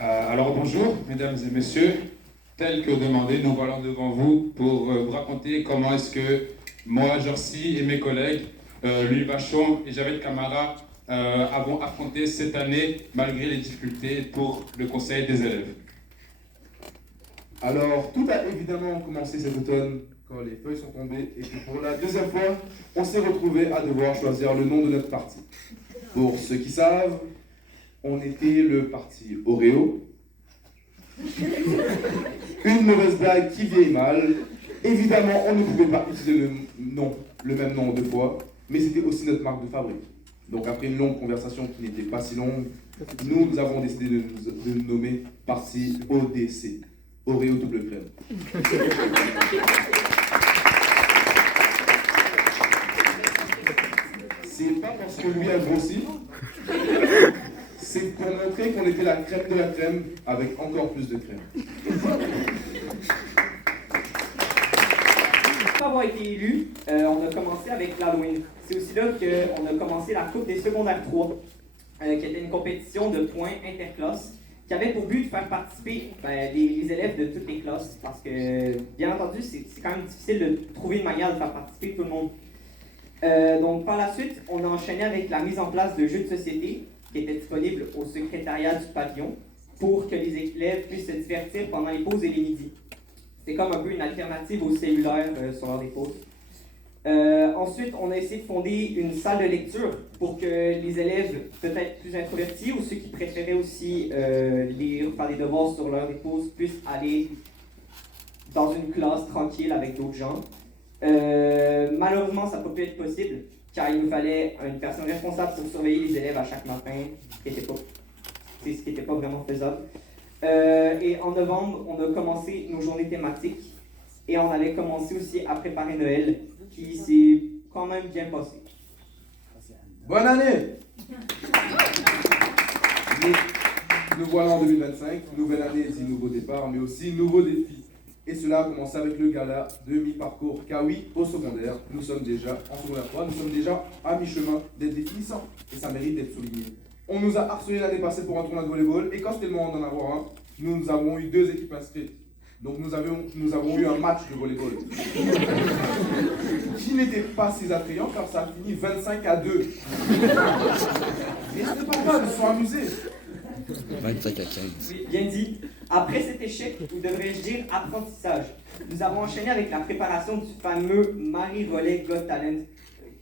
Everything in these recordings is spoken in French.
Alors bonjour, mesdames et messieurs. Tel que demandé, nous voilà devant vous pour vous raconter comment est-ce que moi, Jorcy et mes collègues, Louis Vachon et Javed Camara, avons affronté cette année malgré les difficultés pour le conseil des élèves. Alors, tout a évidemment commencé cet automne quand les feuilles sont tombées et que pour la deuxième fois, on s'est retrouvé à devoir choisir le nom de notre parti. Pour ceux qui savent, on était le parti Oreo. Une mauvaise blague qui vieillit mal. Évidemment, on ne pouvait pas utiliser le même nom deux fois, mais c'était aussi notre marque de fabrique. Donc après une longue conversation qui n'était pas si longue, nous avons décidé de nous nommer parti ODC, Oreo double crème. C'est pas parce que lui a grossi, c'est pour montrer qu'on était la crème de la crème avec encore plus de crème. Après avoir été élu, on a commencé avec l'Halloween. C'est aussi là qu'on a commencé la Coupe des secondaires 3, qui était une compétition de points interclasses, qui avait pour but de faire participer les élèves de toutes les classes, parce que, bien entendu, c'est quand même difficile de trouver une manière de faire participer tout le monde. Donc par la suite, on a enchaîné avec la mise en place de jeux de société, qui étaient disponibles au secrétariat du pavillon, pour que les élèves puissent se divertir pendant les pauses et les midis. C'est comme un peu une alternative au cellulaire sur l'heure des pauses. Ensuite, on a essayé de fonder une salle de lecture pour que les élèves peut-être plus introvertis ou ceux qui préféraient aussi lire, faire des devoirs sur l'heure des pauses puissent aller dans une classe tranquille avec d'autres gens. Malheureusement, ça n'a pas pu être possible car il nous fallait une personne responsable pour surveiller les élèves à chaque matin, ce qui n'était pas vraiment faisable. Et en novembre, on a commencé nos journées thématiques et on allait commencer aussi à préparer Noël, qui s'est quand même bien passé. Bonne année! Nous voilà en 2025, nouvelle année dit nouveau départ, mais aussi nouveaux défis. Et cela a commencé avec le gala de mi-parcours Kawi au secondaire. Nous sommes déjà, en secondaire 3, nous sommes déjà à mi-chemin d'être définissants. Et ça mérite d'être souligné. On nous a harcelé l'année passée pour un tournoi de volleyball, et quand c'était le moment d'en avoir un, nous avons eu 2 équipes inscrites. Donc nous avons eu un match de volleyball. Qui n'était pas si attrayant car ça a fini 25-2. Mais c'était pas grave, ils se sont amusés. 25 à 15. Oui, bien dit. Après cet échec, ou devrais-je dire apprentissage, nous avons enchaîné avec la préparation du fameux Marie Volley Got Talent,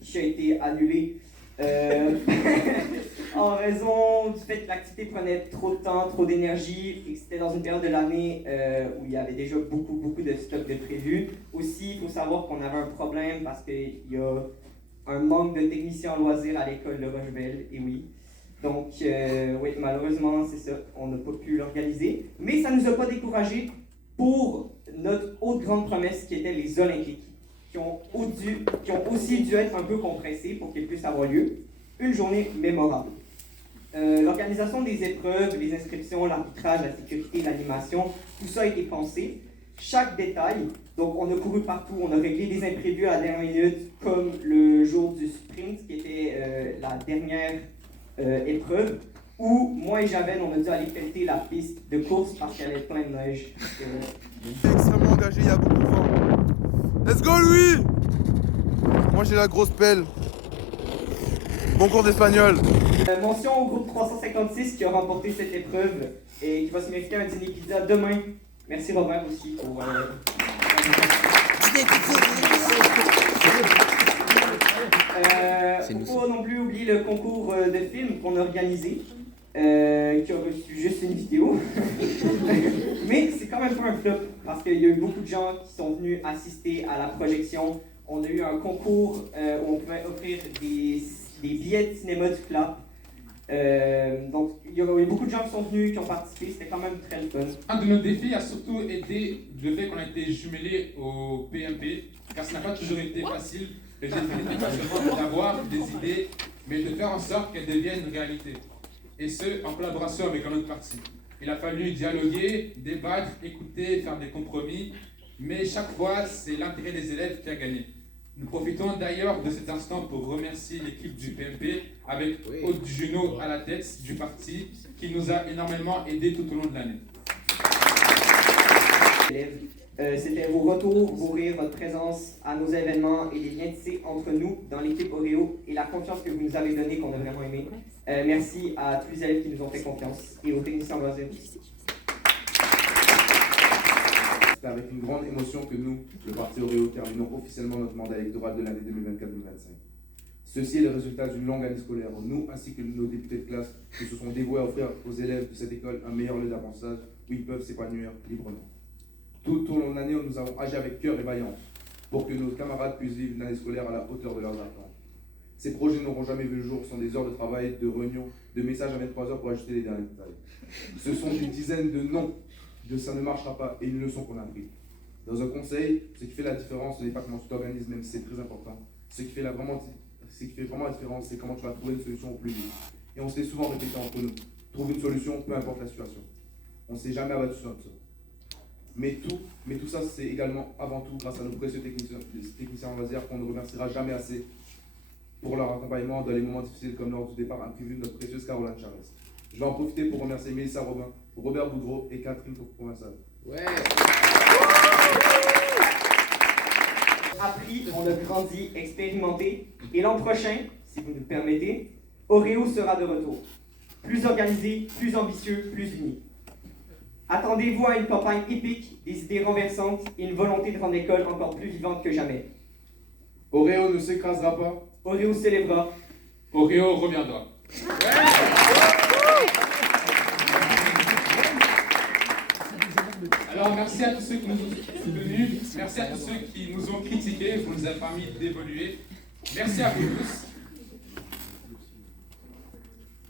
qui a été annulé en raison du fait que l'activité prenait trop de temps, trop d'énergie, et que c'était dans une période de l'année où il y avait déjà beaucoup de stocks de prévus. Aussi, il faut savoir qu'on avait un problème parce qu'il y a un manque de techniciens en loisirs à l'école de Rochebelle, et oui. Donc, oui, malheureusement, c'est ça, on n'a pas pu l'organiser. Mais ça ne nous a pas découragés pour notre autre grande promesse qui était les Olympiques, qui ont aussi dû être un peu compressés pour qu'ils puissent avoir lieu. Une journée mémorable. L'organisation des épreuves, les inscriptions, l'arbitrage, la sécurité, l'animation, tout ça a été pensé. Chaque détail, donc on a couru partout, on a réglé des imprévus à la dernière minute, comme le jour du sprint, qui était la dernière épreuve, où moi et Javel, on a dû aller pelleter la piste de course parce qu'elle est pleine de neige. Il est extrêmement engagé, il y a beaucoup de vent. Let's go Louis! Moi j'ai la grosse pelle. Bon cours d'espagnol. Mention au groupe 356 qui a remporté cette épreuve et qui va se mériter un dîner pizza demain. Merci Robert aussi pour... faut pas non plus oublier le concours de films qu'on a organisé, qui a reçu juste une vidéo. Mais c'est quand même pas un flop, parce qu'il y a eu beaucoup de gens qui sont venus assister à la projection. On a eu un concours où on pouvait offrir des billets de cinéma du CLAP. Donc il y a eu beaucoup de gens qui sont venus, qui ont participé, c'était quand même très fun. Un de nos défis a surtout été le fait qu'on a été jumelés au PMP, car ça n'a pas toujours été facile. Le défi n'était pas seulement d'avoir des idées, mais de faire en sorte qu'elles deviennent réalité. Et ce, en collaboration avec un autre parti. Il a fallu dialoguer, débattre, écouter, faire des compromis, mais chaque fois, c'est l'intérêt des élèves qui a gagné. Nous profitons d'ailleurs de cet instant pour remercier l'équipe du PMP, avec Aude Junot à la tête du parti, qui nous a énormément aidés tout au long de l'année. C'était vos retours, vos rires, votre présence à nos événements et les liens tissés entre nous dans l'équipe Oreo et la confiance que vous nous avez donnée qu'on a vraiment aimé. Merci à tous les élèves qui nous ont fait confiance et aux techniciens loisirs aussi. C'est avec une grande émotion que nous, le parti Oreo, terminons officiellement notre mandat électoral de l'année 2024-2025. Ceci est le résultat d'une longue année scolaire. Nous, ainsi que nos députés de classe, qui se sont dévoués à offrir aux élèves de cette école un meilleur lieu d'apprentissage où ils peuvent s'épanouir librement. Tout au long de l'année, nous avons agi avec cœur et vaillance pour que nos camarades puissent vivre une année scolaire à la hauteur de leurs attentes. Ces projets n'auront jamais vu le jour sans des heures de travail, de réunions, de messages à 23 heures pour ajuster les derniers détails. Ce sont des dizaines de non, de ça ne marchera pas et une leçon qu'on a appris. Dans un conseil, ce qui fait la différence, ce n'est pas comment tu t'organises, même si c'est très important. Ce qui fait vraiment la différence, c'est comment tu vas trouver une solution au plus vite. Et on s'est souvent répété entre nous, trouver une solution, peu importe la situation. On ne s'est jamais abattu sur notre sort. Mais tout ça, c'est également, avant tout, grâce à nos précieux techniciens en loisirs qu'on ne remerciera jamais assez pour leur accompagnement dans les moments difficiles comme lors du départ imprévu de notre précieuse Caroline Charles. Je vais en profiter pour remercier Mélissa Robin, Robert Boudreau et Catherine Provençal. Ouais. Appris, on a grandi, expérimenté, et l'an prochain, si vous nous le permettez, Oreo sera de retour. Plus organisé, plus ambitieux, plus uni. Attendez-vous à une campagne épique, des idées renversantes et une volonté de rendre l'école encore plus vivante que jamais. Oreo ne s'écrasera pas. Oreo s'élèvera. Oreo reviendra. Alors merci à tous ceux qui nous ont soutenus, merci à tous ceux qui nous ont critiqués, vous nous avez permis d'évoluer. Merci à vous tous.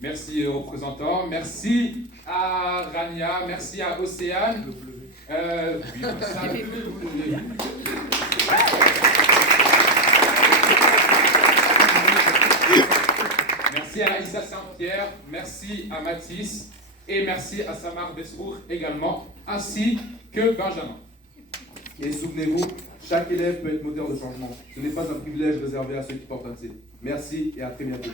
Merci aux représentants, merci à Rania, merci à Océane. Merci à Issa Saint-Pierre, merci à Mathis et merci à Samar Besrour également, ainsi que Benjamin. Et souvenez-vous, chaque élève peut être moteur de changement. Ce n'est pas un privilège réservé à ceux qui portent un C. Merci et à très bientôt.